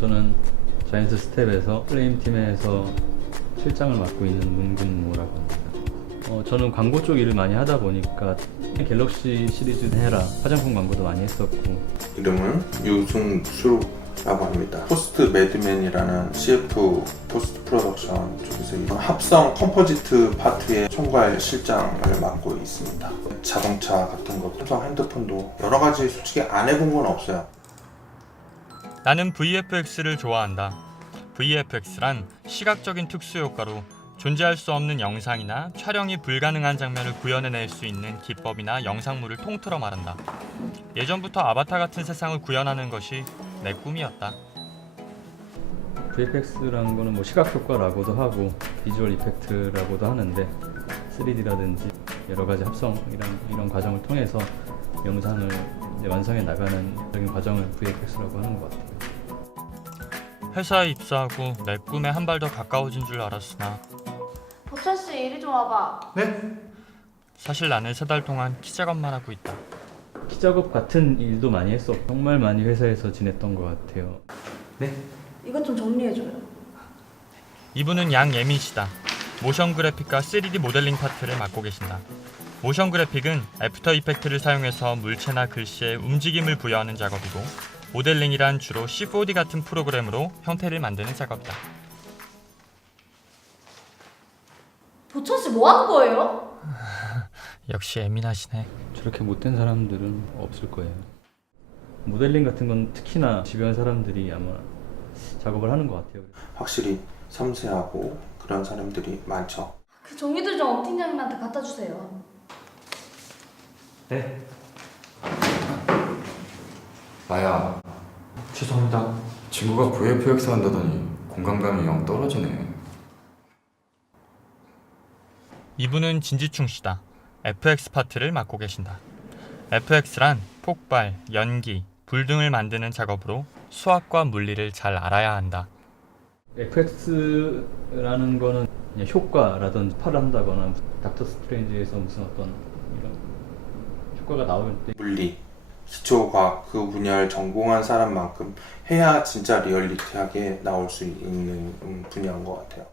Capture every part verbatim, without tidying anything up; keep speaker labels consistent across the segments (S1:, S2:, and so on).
S1: 저는 자이언트 스텝에서 플레임 팀에서 실장을 맡고 있는 문근모라고 합니다. 어, 저는 광고 쪽 일을 많이 하다 보니까 갤럭시 시리즈 해라 화장품 광고도 많이 했었고.
S2: 이름은 유승수라고 합니다. 포스트 매드맨이라는 씨에프 포스트 프로덕션 쪽에서 합성 컴포지트 파트의 총괄 실장을 맡고 있습니다. 자동차 같은 거, 삼성 핸드폰도 여러 가지 솔직히 안 해본 건 없어요.
S3: 나는 브이에프엑스를 좋아한다. 브이에프엑스란 시각적인 특수효과로 존재할 수 없는 영상이나 촬영이 불가능한 장면을 구현해낼 수 있는 기법이나 영상물을 통틀어 말한다. 예전부터 아바타 같은 세상을 구현하는 것이 내 꿈이었다.
S1: 브이에프엑스라는 거는 뭐 시각효과라고도 하고 비주얼 이펙트라고도 하는데 쓰리디라든지 여러 가지 합성이란 이런 과정을 통해서 영상을 이제 완성해 나가는 적인 과정을 브이에프엑스라고 하는 것 같아요.
S3: 회사에 입사하고 내 꿈에 한 발 더 가까워진 줄 알았으나
S4: 보천 씨 이리 좀 와봐.
S5: 네?
S3: 사실 나는 세 달 동안 키 작업만 하고 있다.
S1: 키 작업 같은 일도 많이 했어. 정말 많이 회사에서 지냈던 것 같아요.
S5: 네?
S4: 이것 좀 정리해줘요.
S3: 이분은 양예민 씨다. 모션 그래픽과 쓰리디 모델링 파트를 맡고 계신다. 모션 그래픽은 애프터 이펙트를 사용해서 물체나 글씨에 움직임을 부여하는 작업이고, 모델링이란 주로 씨포디 같은 프로그램으로 형태를 만드는 작업이다.
S4: 보천 씨 뭐 하는 거예요?
S3: 역시 예민하시네.
S1: 저렇게 못된 사람들은 없을 거예요. 모델링 같은 건 특히나 집요한 사람들이 아마 작업을 하는 것 같아요.
S2: 확실히 섬세하고 그런 사람들이 많죠.
S4: 그 종이들 좀 엄팀장님한테 갖다 주세요.
S5: 네.
S6: 나야,
S5: 죄송합니다.
S6: 친구가 브이에프엑스 한다더니 공감감이 영 떨어지네.
S3: 이분은 진지충 씨다. 에프엑스 파트를 맡고 계신다. 에프엑스란 폭발, 연기, 불 등을 만드는 작업으로 수학과 물리를 잘 알아야 한다.
S1: 에프엑스라는 거는 그냥 효과라든지 팔을 한다거나 닥터 스트레인지에서 무슨 어떤 이런 효과가 나올 때
S2: 물리, 기초과학 그 분야를 전공한 사람만큼 해야 진짜 리얼리티하게 나올 수 있는 분야인 것 같아요.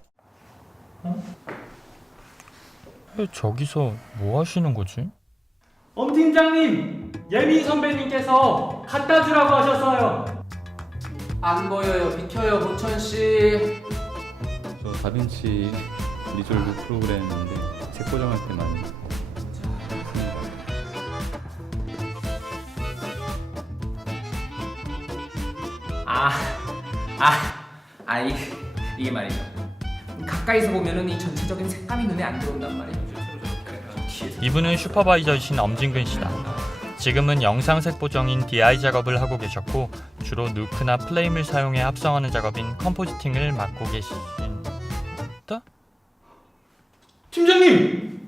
S3: 저기서 뭐 하시는 거지?
S5: 엄 팀장님! 예미 선배님께서 갖다 주라고 하셨어요.
S7: 안 보여요. 비켜요, 보천씨.
S1: 저 다빈치 리졸브 프로그램인데 색 보정할 때 많이 쓰는 것 같아요.
S7: 아, 아, 아, 이, 이게 말이죠. 가까이서 보면은 이 전체적인 색감이 눈에 안 들어온단 말이죠.
S3: 이분은 슈퍼바이저이신 엄진근 씨다. 지금은 영상 색 보정인 디아이 작업을 하고 계셨고, 주로 누크나 플레임을 사용해 합성하는 작업인 컴포지팅을 맡고 계신다?
S5: 팀장님!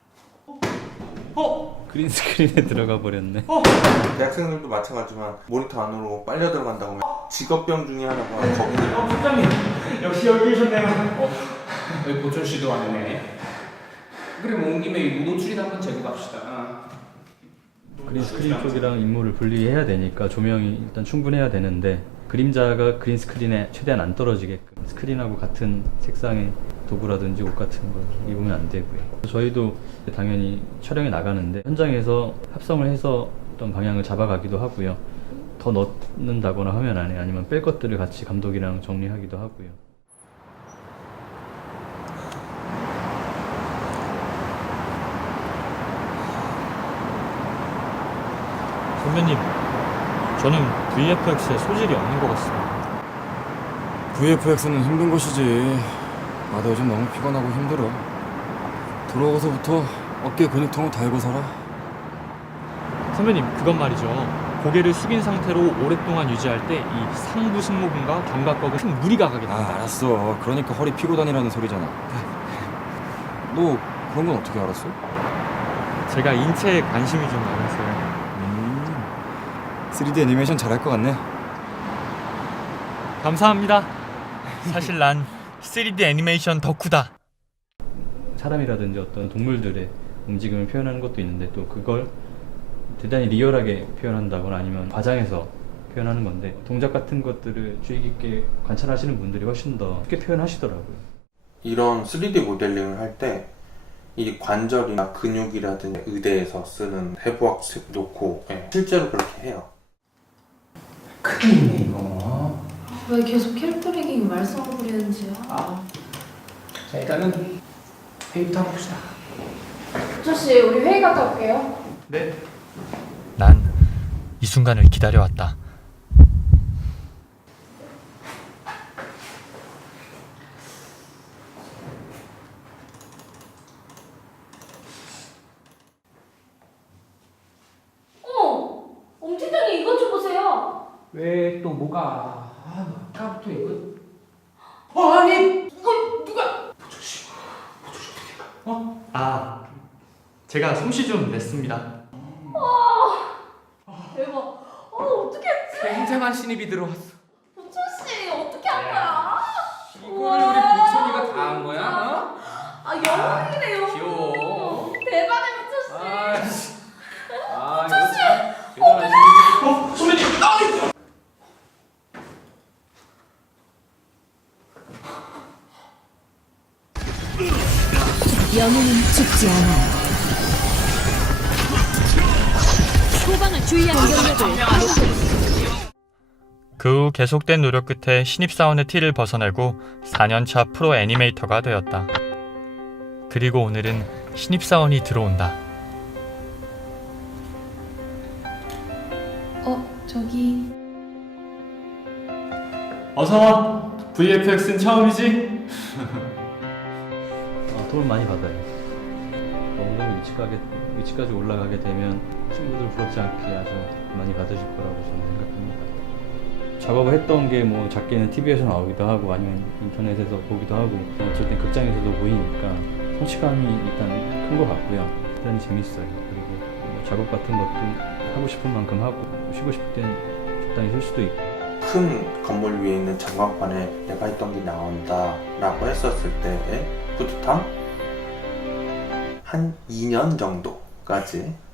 S5: 어?
S1: 그린 스크린에 들어가 버렸네.
S5: 어?
S2: 대학생들도 마찬가지지만 모니터 안으로 빨려 들어간다고 하면 직업병 중에 하나가 거기.
S5: 어, 팀장님! 역시 여기 계셨네요. 어.
S7: 여기 보천씨도 왔네. 그래, 뭐 온 김에 이 무노출이나 한번 재고 갑시다. 아.
S1: 그린 스크린 쪽이랑 인물을 분리해야 되니까 조명이 일단 충분해야 되는데 그림자가 그린 스크린에 최대한 안 떨어지게끔 스크린하고 같은 색상의 도구라든지 옷 같은 걸 입으면 안 되고요. 저희도 당연히 촬영에 나가는데 현장에서 합성을 해서 어떤 방향을 잡아가기도 하고요. 더 넣는다거나 화면 안에 아니면 뺄 것들을 같이 감독이랑 정리하기도 하고요.
S3: 선배님, 저는 브이에프엑스에 소질이 없는 것 같습니다.
S6: 브이에프엑스는 힘든 것이지. 나도 요즘 너무 피곤하고 힘들어. 들어와서부터 어깨 근육통을 달고 살아.
S3: 선배님, 그건 말이죠. 고개를 숙인 상태로 오랫동안 유지할 때 이 상부 승모근과 견갑각에 큰 무리가 가게
S6: 아,
S3: 됩니다.
S6: 알았어. 그러니까 허리 피고 다니라는 소리잖아. 너 그런 건 어떻게 알았어?
S3: 제가 인체에 관심이 좀 많아서요.
S6: 음, 쓰리디 애니메이션 잘할 것 같네.
S3: 감사합니다. 사실 난 쓰리디 애니메이션 덕후다.
S1: 사람이라든지 어떤 동물들의 움직임을 표현하는 것도 있는데 또 그걸 대단히 리얼하게 표현한다거나 아니면 과장해서 표현하는 건데 동작 같은 것들을 주의 깊게 관찰하시는 분들이 훨씬 더 쉽게 표현하시더라고요.
S2: 이런 쓰리디 모델링을 할 때 이 관절이나 근육이라든지 의대에서 쓰는 해부학습 놓고 예, 실제로 그렇게 해요.
S7: 큰일이네 이거.
S4: 왜 계속 캐릭터링 말썽을 부리는지요?
S7: 아, 자 일단은 회의부터 한번 봅시다.
S4: 보천씨, 우리 회의 갔다 올게요.
S5: 네.
S3: 난 이 순간을 기다려왔다.
S4: 어머! 엄 팀장님 이것 좀 보세요.
S7: 왜 또 뭐가? 아, 뭐 아까부터 이거. 어 아니 이거 누가?
S5: 아, 제가 솜씨 좀 냈습니다.
S4: 대박. 어, 어떻게 했지?
S7: 굉장한 신입이 들어왔어.
S4: 보천씨, 어떻게 한 거야?
S7: 이거를 우리 보천이가 다 한 거야? 어?
S4: 아, 영웅이네요.
S7: 귀여워.
S4: 대박의 보천씨.
S7: 아, 씨. 아, 이거 참 대단한 신입이.
S5: 어, 선배님!
S8: 영웅은 죽지 않아요. 소방을 주의하는 경력을
S3: 그 후 계속된 노력 끝에 신입사원의 티를 벗어내고 사 년차 프로 애니메이터가 되었다. 그리고 오늘은 신입사원이 들어온다.
S4: 어, 저기.
S5: 어서와. 브이에프엑스는 처음이지?
S1: 어, 도움을 많이 받아요. 어느 정도 위치까지, 위치까지 올라가게 되면 친구들 부럽지 않게 아주 많이 받으실 거라고 저는 생각합니다. 작업을 했던 게 뭐 작게는 티비에서 나오기도 하고 아니면 인터넷에서 보기도 하고 어쩔 땐 극장에서도 보이니까 성취감이 일단 큰 것 같고요. 일단 재밌어요. 그리고 뭐 작업 같은 것도 하고 싶은 만큼 하고 쉬고 싶을 땐 적당히 쉴 수도 있고.
S2: 큰 건물 위에 있는 전광판에 내가 했던 게 나온다 라고 했었을 때의 뿌듯함? 한 이 년 정도까지